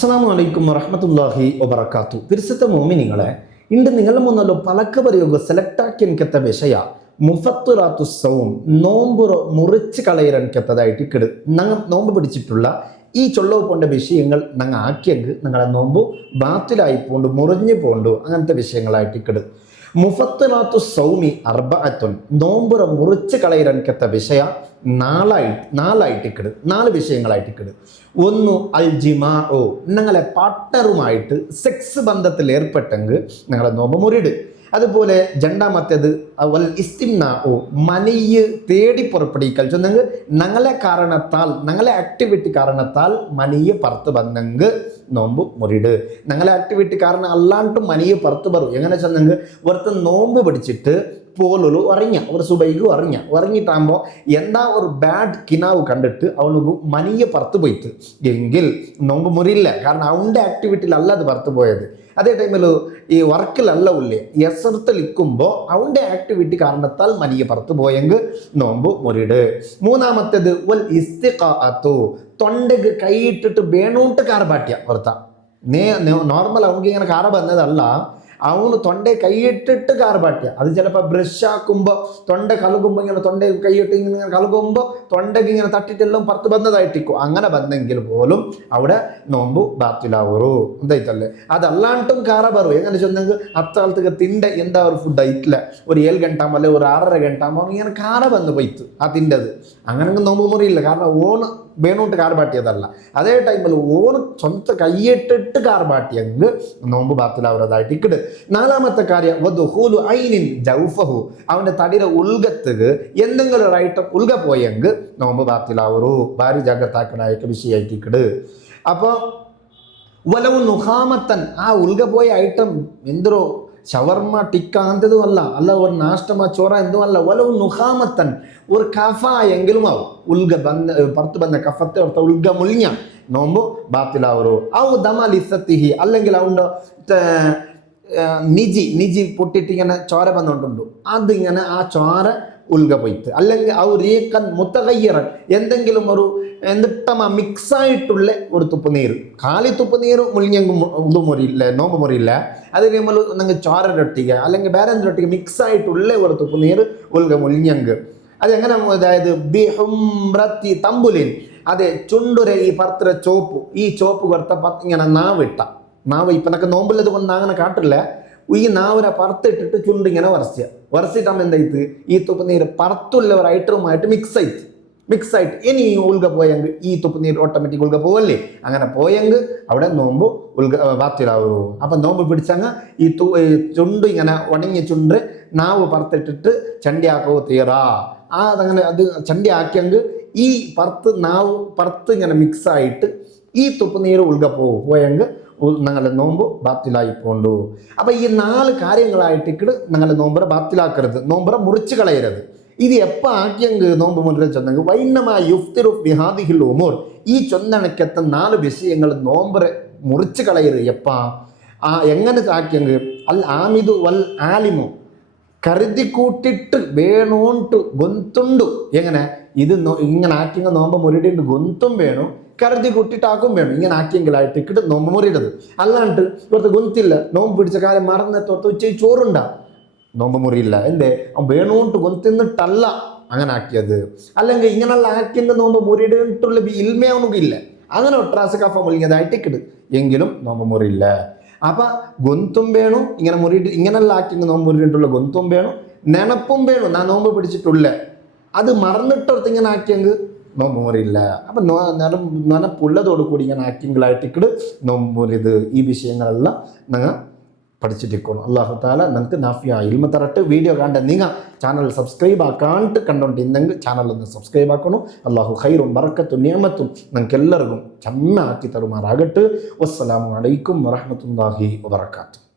അസ്സലാമു അലൈക്കും വറഹ്മത്തുള്ളാഹി വബറകാത്തു. തിരുസത്തെ മോമിനിങ്ങളെ, ഇന്ന് നിങ്ങളുടെ മുന്നല്ലോ പലക്ക് പറയുക സെലക്ടാക്കി എനിക്കത്ത വിഷയ മുഫത്തുറാത്തു സൗം, നോമ്പ് മുറിച്ച് കളയരനിക്കത്തതായിട്ട് കിട്. ഞങ്ങൾ നോമ്പ് പിടിച്ചിട്ടുള്ള ഈ ചൊള്ളവ് പോണ്ട വിഷയങ്ങൾ ഞങ്ങൾ ആക്കിയെങ്കിൽ നിങ്ങളെ നോമ്പ് ബാത്തിലായി പോണ്ട്, മുറിഞ്ഞു പോണ്ടു, അങ്ങനത്തെ വിഷയങ്ങളായിട്ട് കിട്. മുഫത്തുറാത്തു സൗമി അർബഅത്തുൻ, നോമ്പുറ മുറിച്ച് കളയരനിക്കത്ത വിഷയ നാലായിട്ട് കിട്, 4 വിഷയങ്ങളായിട്ട് കിട്. ഒന്ന് അൽ ജിമാഉ, നിങ്ങളെ പാർട്ട്ണറുമായിട്ട് സെക്സ് ബന്ധത്തിൽ ഏർപ്പെട്ടെങ്കിൽ നിങ്ങളെ നോമ്പ് മുറിയിട്. അതുപോലെ രണ്ടാമത്തേത് വൽ ഇസ്തിംനാഉ, മനയ്യ് തേടി പുറപ്പെടുക്കൽ ചൊന്നെങ്കിൽ ഞങ്ങളെ കാരണത്താൽ, ഞങ്ങളെ ആക്ടിവിറ്റി കാരണത്താൽ മനയ്യ് പുറത്ത് വന്നെങ്കിൽ നോമ്പ് മുറിയിട്. ഞങ്ങളെ ആക്ടിവിറ്റി കാരണം അല്ലാണ്ടും മനയ്യ് പുറത്ത് വരും. എങ്ങനെ ചെന്നെങ്കിൽ ഒരുത്തൻ നോമ്പ് പിടിച്ചിട്ട് പോലൊരു ഒരു സുബൈക്ക് ഉറങ്ങിയിട്ടാകുമ്പോൾ എന്താ ഒരു ബാഡ് കിനാവ് കണ്ടിട്ട് അവനക്ക് മനയ്യ പുറത്ത് പോയിട്ട് എങ്കിൽ നോമ്പ് മുറിയില്ല. കാരണം അവൻ്റെ ആക്ടിവിറ്റിയിലല്ല അത് പുറത്ത് പോയത്. അതേ ടൈമിൽ ഈ വർക്കിലല്ല ഉള്ളേ, എസർത്ത് നിൽക്കുമ്പോൾ അവൻ്റെ ആക്ടിവിറ്റി കാരണത്താൽ മനയ്യ പുറത്ത് പോയെങ്കിൽ നോമ്പ് മുറിയിട്. മൂന്നാമത്തേത് വൽ ഇസ്തിഖാഅത്തു, തൊണ്ടക്ക് കൈയിട്ടിട്ട് വേണോട്ട് കാർബാട്ടിയ ഓർത്ത നോർമൽ അവർക്ക് ഇങ്ങനെ കാറ വന്നതല്ല, അവന് തൊണ്ടയെ കൈയിട്ടിട്ട് കാർബാട്ടിയ. അത് ചിലപ്പോൾ ബ്രഷ് ആക്കുമ്പോൾ തൊണ്ട കലകുമ്പോൾ ഇങ്ങനെ തൊണ്ടയെ കൈയിട്ട് ഇങ്ങനെ കലകുമ്പോൾ തൊണ്ടയ്ക്ക് ഇങ്ങനെ തട്ടിട്ടെല്ലാം പുറത്ത് വന്നതായിട്ടിരിക്കും. അങ്ങനെ വന്നെങ്കിൽ പോലും അവിടെ നോമ്പ് ബാത്തിലാവൂ എന്തായിട്ടല്ലേ. അതല്ലാണ്ടും കാറ പറയും. എങ്ങനെ ചെന്നെങ്കിൽ അത്താളത്തേക്ക് തിണ്ട എന്താ ഒരു ഫുഡ് ആയിട്ടില്ല, ഒരു 7 ഗണ്ടാമോ അല്ലെ ഒരു 6.5 ഗണ്ടാമോ ഇങ്ങനെ കാറ വന്ന് പോയിത്ത് ആ തിൻ്റെത്. അങ്ങനെ നോമ്പ് മുറിയില്ല. കാരണം ഓണ് വേണോട്ട് കാർബാട്ടിയതല്ല. അതേ ടൈമിൽ ഓണ് സ്വന്തം കൈയിട്ടിട്ട് കാർബാട്ടിയെങ്കിൽ നോമ്പ് ബാത്തിലാവുന്നതായിട്ട് ഇക്കിട്. നാലാമത്തെ കാര്യം വദുഖൂലു ഐനിൻ ജൗഫഹു, അവൻ്റെ തടിയുടെ ഉൽഗത്തുക്ക് എന്തെങ്കിലും ഒരു ഐറ്റം ഉൽഗ പോയെങ്കിൽ നോമ്പ് ബാത്തിലാവൂ. ഭാര്യ ജാഗ്രതാക്കനായിട്ട് വിഷയമായിട്ട് ഇക്കിട്. അപ്പോൾ വലവ് നുഹാമത്തൻ, ആ ഉൽഗ പോയ ഐറ്റം എന്തോ ഷവർമ്മ ടിക്ക അങ്ങനത്തതും അല്ല ഒരു നാഷ്ടമ ചോറ എന്തും അല്ല. വലവ് നുഹാമത്തൻ, ഒരു കഫ എങ്കിലും ആവും. ഉൽഗ പുറത്ത് വന്ന കഫത്തെ ഓർത്ത ഉൽഗ മുളിഞ്ഞ നോമ്പ് ബാത്തിലാവൂ. ഔ ദമലിസത്തിഹി, അല്ലെങ്കിൽ അവൻ്റെ നിജി പൊട്ടിട്ട് ഇങ്ങനെ ചോര വന്നുകൊണ്ടുണ്ടു, അതിങ്ങനെ ആ ചോര ഉൽഗ പോയിട്ട്. അല്ലെങ്കിൽ ആ റീക്കൻ മുത്തകയ്യറൻ, എന്തെങ്കിലും ഒരു എന്നിട്ടമ മിക്സായിട്ടുള്ള ഒരു തുപ്പുനീര്, കാലി തുപ്പുനീര് മുളിഞ്ഞെങ്കിൽ ഇത് മുറിയില്ല, നോമ്പ് മുറിയില്ല. അത് കഴിയുമ്പോൾ നിങ്ങൾ ചോര രൊട്ടിക അല്ലെങ്കിൽ വേറെ രൊട്ടിക മിക്സായിട്ടുള്ള ഒരു തുപ്പുനീര് ഉൽഗ മുളിഞ്ഞെങ്കിൽ അതെങ്ങനെ, അതായത് ബിഹുംറത്തി തമ്പുലിൻ, അതെ ചുണ്ടുര ഈ പത്ര ചോപ്പ്, ഈ ചോപ്പ് കൊടുത്ത ഇങ്ങനെ നാവ് ഇപ്പം എന്നൊക്കെ നോമ്പില്ലത് കൊണ്ട് അങ്ങനെ കാട്ടില്ല. ഈ നാവിനെ പറത്തിട്ടിട്ട് ചുണ്ടിങ്ങനെ വരച്ചിട്ടാകുമ്പോൾ എന്തായിട്ട് ഈ തുപ്പുനീര് പറത്തുള്ള ഒരു ഐറ്ററുമായിട്ട് മിക്സായിട്ട് ഇനി ഉൽഗ പോയെങ്കിൽ ഈ തുപ്പുനീര് ഓട്ടോമാറ്റിക് ഉൽഗ പോവല്ലേ. അങ്ങനെ പോയെങ്കിൽ അവിടെ നോമ്പ് ഉൽഗ ബാത്തിലാവൂ. അപ്പം നോമ്പ് പിടിച്ചങ്ങ് ഈ ചുണ്ട് ഇങ്ങനെ ഉണങ്ങിയ ചുണ്ട് നാവ് പറത്തിട്ടിട്ട് ചണ്ടിയാക്കോ തീറാ. അതങ്ങനെ അത് ചണ്ടി ആക്കിയെങ്കിൽ ഈ നാവ് പറത്ത് ഇങ്ങനെ മിക്സായിട്ട് ഈ തുപ്പുനീര് ഉൽഗ പോയെങ്കിൽ ഞങ്ങളുടെ നോമ്പ് ബാത്തിലായി പോണ്ടു. അപ്പം ഈ 4 കാര്യങ്ങളായിട്ട് ഞങ്ങളുടെ നോമ്പറെ ബാത്തിലാക്കരുത്, നോമ്പറെ മുറിച്ച് കളയരുത്. ഇത് എപ്പോൾ ആക്കിയെങ്കിൽ നോമ്പ് മുറിൽ ചെന്നെങ്കിൽ വൈന്നമായ യുഫ്തിറു ബിഹാദിഹിൽ ഉമൂർ, ഈ ചൊന്നണക്കത്ത 4 വിഷയങ്ങൾ നോമ്പറെ മുറിച്ച് കളയരുത്. എങ്ങനെ ആക്കിയെങ്കിൽ അൽ ആമിദു വൽ ആലിമു, കരുതി കൂട്ടിട്ട് വേണോണ്ട് ഗൊന്തുണ്ടു. എങ്ങനെ ഇത് ഇങ്ങനെ ആക്കിയെങ്കിൽ നോമ്പ് മുറിയിട്ടുണ്ട്, ഗൊന്തും വേണം കരുതി കൂട്ടിട്ടാക്കും വേണം. ഇങ്ങനെ ആക്കിയെങ്കിലായിട്ട് ഇക്കിട്ട് നോമ്പ് മുറിയിടത്. അല്ലാണ്ട് ഇവിടുത്തെ ഗൊന്തില്ല, നോമ്പ് പിടിച്ച കാര്യം മറന്നെത്തോർത്ത് ഉച്ച ചോറുണ്ടാ, നോമ്പ് മുറിയില്ല. എന്തേ വേണോണ്ട് ഗൊന്തിന്നിട്ടല്ല അങ്ങനെ ആക്കിയത്. അല്ലെങ്കിൽ ഇങ്ങനെയുള്ള ആക്കിയെങ്കിൽ നോമ്പ് മുറിയിട്ടുള്ള ഇൽമയൊന്നുമില്ല. അങ്ങനെ ഒട്രാസ് കഫ മുളിഞ്ഞതായിട്ട് ഇക്കിട് എങ്കിലും നോമ്പ് മുറിയില്ല. അപ്പം ഗൊന്തും വേണം, ഇങ്ങനെ മുറിയിട്ട് ഇങ്ങനെയുള്ള ആക്കിയെങ്കിൽ നോമ്പ് മുറിയിട്ടുള്ള ഗൊന്തും വേണം, നെനപ്പും വേണം. ഞാൻ നോമ്പ് പിടിച്ചിട്ടുള്ള അത് മറന്നിട്ടോർത്ത് ഇങ്ങനെ ആക്കിയെങ്കിൽ നോമ്പ് മുറിയില്ല. അപ്പം നനപ്പുള്ളതോട് കൂടി ഇങ്ങനെ ആക്കിയെങ്കിലായിട്ട് നോമ്പ് മുറിയത്. ഈ വിഷയങ്ങളെല്ലാം നിങ്ങൾ പഠിച്ചിട്ടിരിക്കണം. അല്ലാഹു തആല നിങ്ങൾക്ക് നാഫിയ ഇൽമ തരട്ടെ. വീഡിയോ കണ്ട നിങ്ങൾ ചാനൽ സബ്സ്ക്രൈബ് ആക്കാണ്ട് കണ്ടോണ്ടിരുന്നെങ്കിൽ ചാനലൊന്ന് സബ്സ്ക്രൈബ് ആക്കണം. അല്ലാഹു ഖൈറും ബറക്കത്തും നിഅമത്തും നിങ്ങൾക്ക് എല്ലാവർക്കും ചമ്മ ആക്കി തരുമാറാകട്ടെ. വസ്സലാമു അലൈക്കും വറഹ്മത്തുള്ളാഹി വബറകാതുഹു.